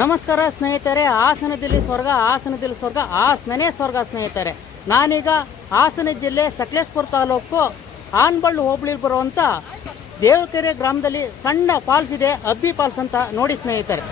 ನಮಸ್ಕಾರ ಸ್ನೇಹಿತರೆ. ಹಾಸನದಲ್ಲಿ ಸ್ವರ್ಗ, ಹಾಸನದಲ್ಲಿ ಸ್ವರ್ಗ, ಹಾಸನನೇ ಸ್ವರ್ಗ ಸ್ನೇಹಿತರೆ. ನಾನೀಗ ಹಾಸನ ಜಿಲ್ಲೆ ಸಕಲೇಶಪುರ ತಾಲೂಕು ಆನಬಳ್ಳು ಹೋಬಳಿ ಬರುವಂಥ ದೇವಕೆರೆ ಗ್ರಾಮದಲ್ಲಿ ಸಣ್ಣ ಫಾಲ್ಸ್ ಇದೆ, ಅಬ್ಬಿ ಫಾಲ್ಸ್ ಅಂತ. ನೋಡಿ ಸ್ನೇಹಿತರೆ,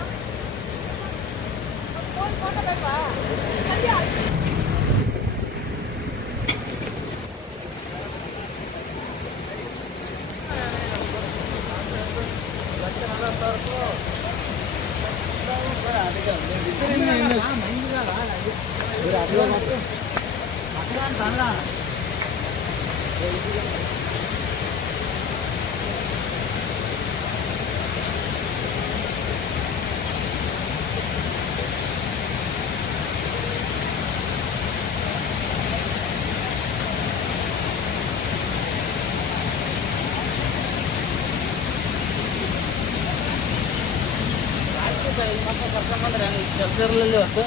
ಕೆಲಸದಲ್ಲಿ ಹೊತ್ತು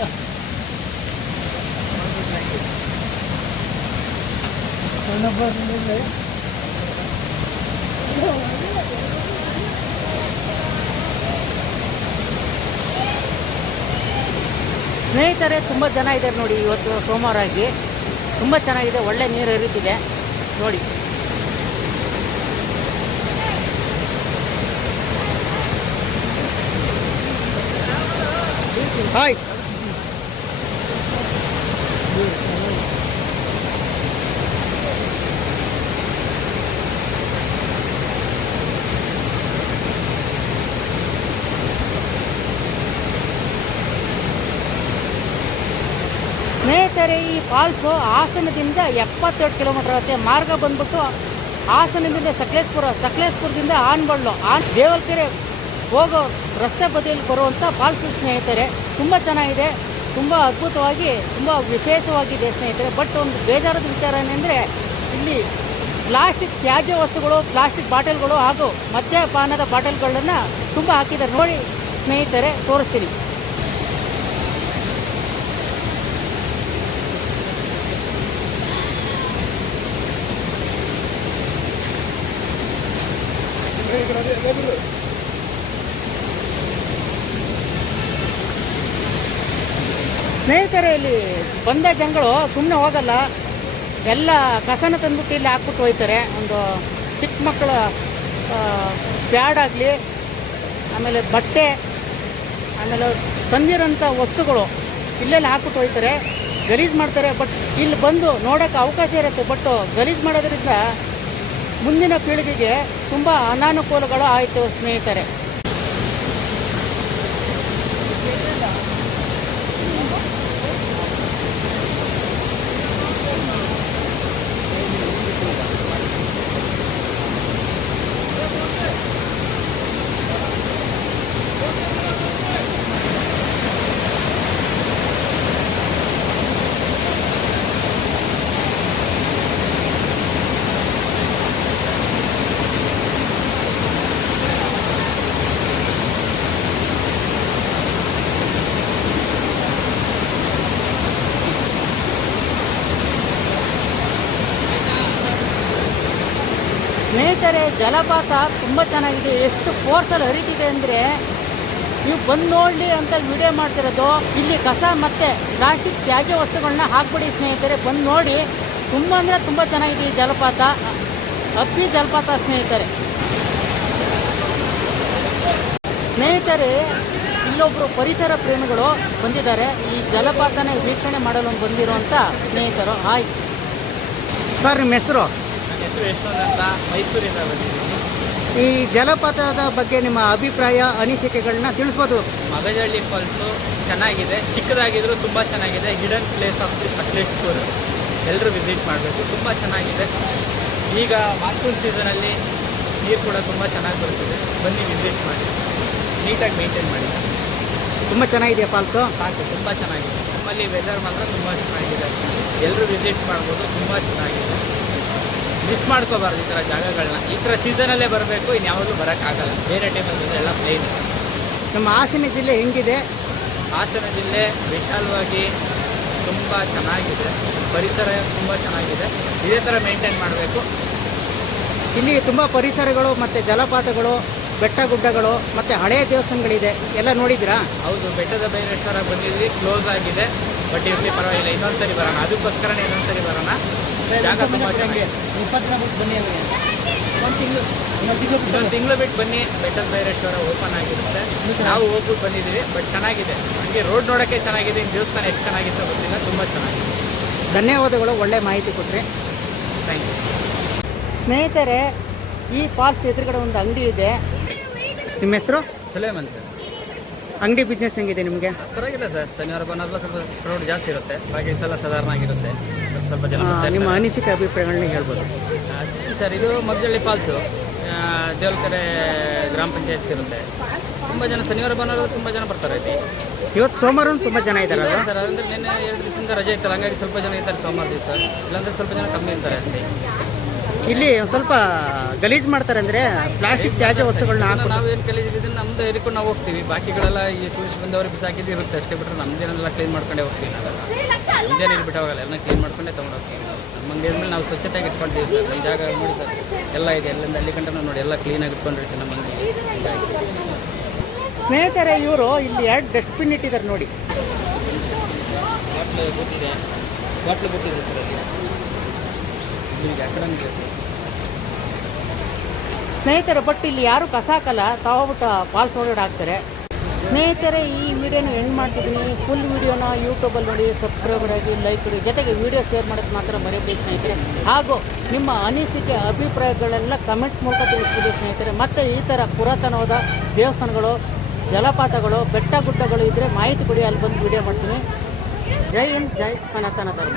ಸ್ನೇಹಿತರೆ ತುಂಬ ಜನ ಇದ್ದಾರೆ ನೋಡಿ. ಇವತ್ತು ಸೋಮವಾರ ಆಗಿ ತುಂಬ ಚೆನ್ನಾಗಿದೆ, ಒಳ್ಳೆ ನೀರು ಹರಿತಿದೆ ನೋಡಿ. ಹಾಯ್, ಸ್ನೇಹಿತರೆ, ಈ ಫಾಲ್ಸು ಹಾಸನದಿಂದ 72 ಕಿಲೋಮೀಟರ್ ಆಗುತ್ತೆ. ಮಾರ್ಗ ಬಂದ್ಬಿಟ್ಟು ಹಾಸನದಿಂದ ಸಕಲೇಶಪುರದಿಂದ ಆನಬಳ್ಳು ದೇವಕೆರೆ ಹೋಗೋ ರಸ್ತೆ ಬದಿಯಲ್ಲಿ ಬರುವಂಥ ಫಾಲ್ಸ್ ಸ್ನೇಹಿತರೆ. ತುಂಬ ಚೆನ್ನಾಗಿದೆ, ತುಂಬ ಅದ್ಭುತವಾಗಿ, ತುಂಬ ವಿಶೇಷವಾಗಿದೆ ಸ್ನೇಹಿತರೆ. ಬಟ್ ಒಂದು ಬೇಜಾರದ ವಿಚಾರ ಏನೆಂದರೆ, ಇಲ್ಲಿ ಪ್ಲಾಸ್ಟಿಕ್ ತ್ಯಾಜ್ಯ ವಸ್ತುಗಳು, ಪ್ಲಾಸ್ಟಿಕ್ ಬಾಟಲ್ಗಳು ಹಾಗೂ ಮದ್ಯಪಾನದ ಬಾಟಲ್ಗಳನ್ನು ತುಂಬ ಹಾಕಿದ್ದಾರೆ ನೋಡಿ ಸ್ನೇಹಿತರೆ, ತೋರಿಸ್ತೀನಿ. ಸ್ನೇಹಿತರೆ, ಇಲ್ಲಿ ಬಂದ ಜನಗಳು ಸುಮ್ಮನೆ ಹೋಗಲ್ಲ, ಎಲ್ಲ ಕಸನ ತಂದುಬಿಟ್ಟು ಇಲ್ಲಿ ಹಾಕ್ಬಿಟ್ಟು ಹೋಗ್ತಾರೆ. ಒಂದು ಚಿಕ್ಕ ಮಕ್ಕಳ ಪ್ಯಾಡ್ ಆಗಲಿ, ಆಮೇಲೆ ಬಟ್ಟೆ, ಆಮೇಲೆ ತಂದಿರೋಂಥ ವಸ್ತುಗಳು ಇಲ್ಲೆಲ್ಲ ಹಾಕ್ಬಿಟ್ಟು ಹೋಗ್ತಾರೆ, ಗಲೀಜು ಮಾಡ್ತಾರೆ. ಬಟ್ ಇಲ್ಲಿ ಬಂದು ನೋಡೋಕ್ಕೆ ಅವಕಾಶ ಇರುತ್ತೆ. ಬಟ್ ಗಲೀಜು ಮಾಡೋದ್ರಿಂದ ಮುಂದಿನ ಪೀಳಿಗೆಗೆ ತುಂಬ ಅನಾನುಕೂಲಗಳು ಆಯಿತು ಸ್ನೇಹಿತರೆ. ಸ್ನೇಹಿತರೆ, ಜಲಪಾತ ತುಂಬ ಚೆನ್ನಾಗಿದೆ. ಎಷ್ಟು ಫೋರ್ಸಲ್ಲಿ ಹರಿತಿದೆ ಅಂದರೆ ನೀವು ಬಂದು ನೋಡಲಿ ಅಂತ ವಿಡಿಯೋ ಮಾಡ್ತಿರೋದು. ಇಲ್ಲಿ ಕಸ ಮತ್ತು ಪ್ಲಾಸ್ಟಿಕ್ ತ್ಯಾಜ್ಯ ವಸ್ತುಗಳನ್ನ ಹಾಕ್ಬಿಡಿ ಸ್ನೇಹಿತರೆ, ಬಂದು ನೋಡಿ. ತುಂಬ ಅಂದರೆ ತುಂಬ ಚೆನ್ನಾಗಿದೆ ಈ ಜಲಪಾತ, ಅಬ್ಬಿ ಜಲಪಾತ ಸ್ನೇಹಿತರೆ. ಸ್ನೇಹಿತರೆ, ಇಲ್ಲೊಬ್ಬರು ಪರಿಸರ ಪ್ರೇಮಿಗಳು ಬಂದಿದ್ದಾರೆ, ಈ ಜಲಪಾತನ ವೀಕ್ಷಣೆ ಮಾಡಲು ಬಂದಿರುವಂಥ ಸ್ನೇಹಿತರು. ಹಾಯ್ ಸರ್, ನಿಮ್ಮ ಹೆಸರು? ಅಂತ ಮೈಸೂರಿಂದ ಬಂದಿದ್ದೀನಿ. ಈ ಜಲಪಾತದ ಬಗ್ಗೆ ನಿಮ್ಮ ಅಭಿಪ್ರಾಯ, ಅನಿಸಿಕೆಗಳನ್ನ ತಿಳಿಸ್ಬೋದು. ಮಗಜಹಳ್ಳಿ ಫಾಲ್ಸು ಚೆನ್ನಾಗಿದೆ, ಚಿಕ್ಕದಾಗಿದ್ರು ತುಂಬ ಚೆನ್ನಾಗಿದೆ. Hidden place of the Sakleshpur, ಎಲ್ಲರೂ ವಿಸಿಟ್ ಮಾಡಬೇಕು, ತುಂಬ ಚೆನ್ನಾಗಿದೆ. ಈಗ ಮಾನ್ಸೂನ್ ಸೀಸನಲ್ಲಿ ನೀರು ಕೂಡ ತುಂಬ ಚೆನ್ನಾಗಿ ಬರ್ತದೆ, ಬನ್ನಿ ವಿಸಿಟ್ ಮಾಡಿ, ನೀಟಾಗಿ ಮೇಂಟೈನ್ ಮಾಡಿ. ತುಂಬ ಚೆನ್ನಾಗಿದೆಯಾ ಫಾಲ್ಸು? ಸಾಕು, ತುಂಬ ಚೆನ್ನಾಗಿದೆ. ನಮ್ಮಲ್ಲಿ ವೆದರ್ ಮಾತ್ರ ತುಂಬ ಚೆನ್ನಾಗಿದೆ, ಎಲ್ಲರೂ ವಿಸಿಟ್ ಮಾಡ್ಬೋದು, ತುಂಬ ಚೆನ್ನಾಗಿದೆ. ಮಿಸ್ ಮಾಡ್ಕೋಬಾರ್ದು ಈ ಥರ ಜಾಗಗಳನ್ನ. ಈ ಥರ ಸೀಸನಲ್ಲೇ ಬರಬೇಕು, ಇನ್ಯಾವಾಗಲೂ ಬರೋಕ್ಕಾಗಲ್ಲ. ಬೇರೆ ಟೈಮಲ್ಲಿ ಎಲ್ಲ ಪ್ಲೇನ್. ನಮ್ಮ ಹಾಸನ ಜಿಲ್ಲೆ ಹೆಂಗಿದೆ? ಹಾಸನ ಜಿಲ್ಲೆ ವಿಶಾಲವಾಗಿ ತುಂಬ ಚೆನ್ನಾಗಿದೆ, ಪರಿಸರ ತುಂಬ ಚೆನ್ನಾಗಿದೆ. ಇದೇ ಥರ ಮೇಂಟೈನ್ ಮಾಡಬೇಕು. ಇಲ್ಲಿ ತುಂಬ ಪರಿಸರಗಳು ಮತ್ತು ಜಲಪಾತಗಳು ಬೆಟ್ಟ ಗುಡ್ಡಗಳು ಮತ್ತು ಹಳೆಯ ದೇವಸ್ಥಾನಗಳಿದೆ ಎಲ್ಲ ನೋಡಿದ್ದೀರಾ? ಹೌದು, ಬೆಟ್ಟದ ಬೈರೇಶ್ವರ ಬಂದಿದ್ವಿ, ಕ್ಲೋಸ್ ಆಗಿದೆ. ಬಟ್ ಇರಲಿ ಪರವಾಗಿಲ್ಲ, ಇನ್ನೊಂದ್ಸರಿ ಬರೋಣ. ಅದಕ್ಕೋಸ್ಕರನೇ ಇನ್ನೊಂದ್ಸರಿ ಬರೋಣ. ಜಾಗ ತುಂಬ ಚೆನ್ನಾಗಿದೆ. 20 ದಿನ ಬಿಟ್ಟು ಬನ್ನಿ, ಇನ್ನೊಂದು ತಿಂಗಳು ಬಿಟ್ಟು ಬನ್ನಿ. ಬೆಟ್ಟದ ಬೈರೇಶ್ವರ ಓಪನ್ ಆಗಿರುತ್ತೆ. ನಾವು ಹೋಗ್ಬಿಟ್ಟು ಬಂದಿದ್ದೀವಿ, ಬಟ್ ಚೆನ್ನಾಗಿದೆ. ಹಂಗೆ ರೋಡ್ ನೋಡೋಕ್ಕೆ ಚೆನ್ನಾಗಿದೆ. ಇನ್ನು ದೇವಸ್ಥಾನ ಎಷ್ಟು ಚೆನ್ನಾಗಿತ್ತು ಗೊತ್ತಿಲ್ಲ, ತುಂಬ ಚೆನ್ನಾಗಿದೆ. ಧನ್ಯವಾದಗಳು, ಒಳ್ಳೆ ಮಾಹಿತಿ ಕೊಟ್ಟರೆ. Thank you. ಸ್ನೇಹಿತರೆ, ಈ ಫಾಲ್ಸ್ ಎದುರುಗಡೆ ಒಂದು ಅಂಗಡಿ ಇದೆ. ನಿಮ್ಮ ಹೆಸರು? ಸುಲೇಮನ್ ಸರ್. ಅಂಗಡಿ ಬಿಸ್ನೆಸ್ ಹೆಂಗಿದೆ ನಿಮಗೆ? ಪರವಾಗಿಲ್ಲ ಸರ್, ಶನಿವಾರ ಬಂದಾಗ ಸ್ವಲ್ಪ ಕ್ರೌಡ್ ಜಾಸ್ತಿ ಇರುತ್ತೆ. ಬಾಕಿ ಸಲ ಸಾಧಾರಣ ಆಗಿರುತ್ತೆ. ಸ್ವಲ್ಪ ಜನ ನಿಮ್ಮ ಅನಿಸಿಕೆ ಅಭಿಪ್ರಾಯಗಳನ್ನ ಹೇಳ್ಬೋದು. ಅದೇನು ಸರ್, ಇದು ಮಗ್ಜಳ್ಳಿ ಫಾಲ್ಸು, ದೇವಲ್ಕೆರೆ ಗ್ರಾಮ ಪಂಚಾಯತ್ ಇರುತ್ತೆ. ತುಂಬ ಜನ ಶನಿವಾರ ಭಾನುವಾರ ತುಂಬ ಜನ ಬರ್ತಾರೆ ಇಲ್ಲಿ. ಇವತ್ತು ಸೋಮವಾರ ತುಂಬ ಜನ ಇದ್ದಾರಲ್ಲ ಸರ್? ಅಂದರೆ ನಿನ್ನೆ 2 ದಿವಸದಿಂದ ರಜೆ ಇತ್ತಲ್ಲ, ಹಂಗಾಗಿ ಸ್ವಲ್ಪ ಜನ ಇದ್ದಾರೆ ಸೋಮವಾರ ದಿವಸ. ಇಲ್ಲಾಂದರೆ ಸ್ವಲ್ಪ ಜನ ಕಮ್ಮಿ ಇರ್ತಾರೆ ಅಷ್ಟೇ. ಇಲ್ಲಿ ಸ್ವಲ್ಪ ಗಲೀಜು ಮಾಡ್ತಾರೆ, ಅಂದರೆ ಪ್ಲಾಸ್ಟಿಕ್ ತ್ಯಾಜ್ಯ ವಸ್ತುಗಳನ್ನ ಹಾಕಿ. ನಾವೇನು ಕಲಿತಿದ್ದೀವಿ ನಮ್ದು ಹಿಡ್ಕೊಂಡು ನಾವು ಹೋಗ್ತೀವಿ. ಬಾಕಿಗಳೆಲ್ಲ ಈ ಟೂರಿಸ್ಟ್ ಬಂದವ್ರಿಗೆ ಬಿಸಾಕಿದ್ದು ಇರುತ್ತೆ ಅಷ್ಟೇ, ಬಿಟ್ಟರೆ ನಮ್ಮದೇನೆಲ್ಲ ಕ್ಲೀನ್ ಮಾಡ್ಕೊಂಡೇ ಹೋಗ್ತೀವಿ. ನಾವೆಲ್ಲ ನಮ್ಮದೇನು ಇಟ್ಬಿಟ್ಟು ಹೋಗಲ್ಲ, ಎಲ್ಲ ಕ್ಲೀನ್ ಮಾಡ್ಕೊಂಡೇ ತೊಗೊಂಡು ಹೋಗ್ತೀವಿ. ನಮ್ಮ ಅಂಗಡಿ ಮೇಲೆ ನಾವು ಸ್ವಚ್ಛತೆಯಾಗಿ ಇಟ್ಕೊಳ್ತೀವಿ ಸರ್. ನಮ್ಮ ಜಾಗ ನೋಡಿ ಸರ್, ಎಲ್ಲ ಇದೆ, ಎಲ್ಲಿಂದ ಅಲ್ಲಿ ಗಂಟೆ ನೋಡಿ ಎಲ್ಲ ಕ್ಲೀನಾಗಿ ಇಟ್ಕೊಂಡಿರ್ತೀವಿ ನಮ್ಮ ಅಂಗಡಿ. ಸ್ನೇಹಿತರೆ, ಇವರು ಇಲ್ಲಿ 2 ಡಸ್ಟ್ಬಿನ್ ಇಟ್ಟಿದ್ದಾರೆ ನೋಡಿ. ಬಾಟ್ಲು ಗೊತ್ತಿದೆ, ಬಾಟ್ಲು ಗೊತ್ತಿದೆ ಸರ್. ಅಲ್ಲಿ ನಿಮಗೆ ಅಕಾಡೆಮಿಕ್ ಸ್ನೇಹಿತರೆ, ಬಟ್ ಇಲ್ಲಿ ಯಾರು ಕಸ ಹಾಕಲ್ಲ, ತಾವೋಗ್ಬಿಟ್ಟು ಫಾಲ್ಸ್ ಒಳಗಡೆ ಹಾಕ್ತಾರೆ. ಸ್ನೇಹಿತರೆ, ಈ ವಿಡಿಯೋನ ಎಂಡ್ ಮಾಡ್ತಿದ್ದೀನಿ. ಫುಲ್ ವಿಡಿಯೋನ ಯೂಟ್ಯೂಬಲ್ಲಿ ನೋಡಿ, ಸಬ್ಸ್ಕ್ರೈಬರ್ ಆಗಿ, ಲೈಕ್ ಕೊಡಿ. ಜೊತೆಗೆ ವಿಡಿಯೋ ಶೇರ್ ಮಾಡೋದು ಮಾತ್ರ ಮರೆಯಬೇಡಿ ಸ್ನೇಹಿತರೆ. ಹಾಗೂ ನಿಮ್ಮ ಅನಿಸಿಕೆ ಅಭಿಪ್ರಾಯಗಳೆಲ್ಲ ಕಮೆಂಟ್ ಮೂಲಕ ತಿಳಿಸ್ಬೋದು ಸ್ನೇಹಿತರೆ. ಮತ್ತು ಈ ಥರ ಪುರಾತನವಾದ ದೇವಸ್ಥಾನಗಳು, ಜಲಪಾತಗಳು, ಬೆಟ್ಟ ಗುಡ್ಡಗಳು ಇದ್ದರೆ ಮಾಹಿತಿ ಕೊಡಿ, ಅಲ್ಲಿ ಬಂದು ವಿಡಿಯೋ ಮಾಡ್ತೀನಿ. ಜೈ ಹಿಂದ್, ಜೈ ಸನಾತನ ಧರ್ಮ.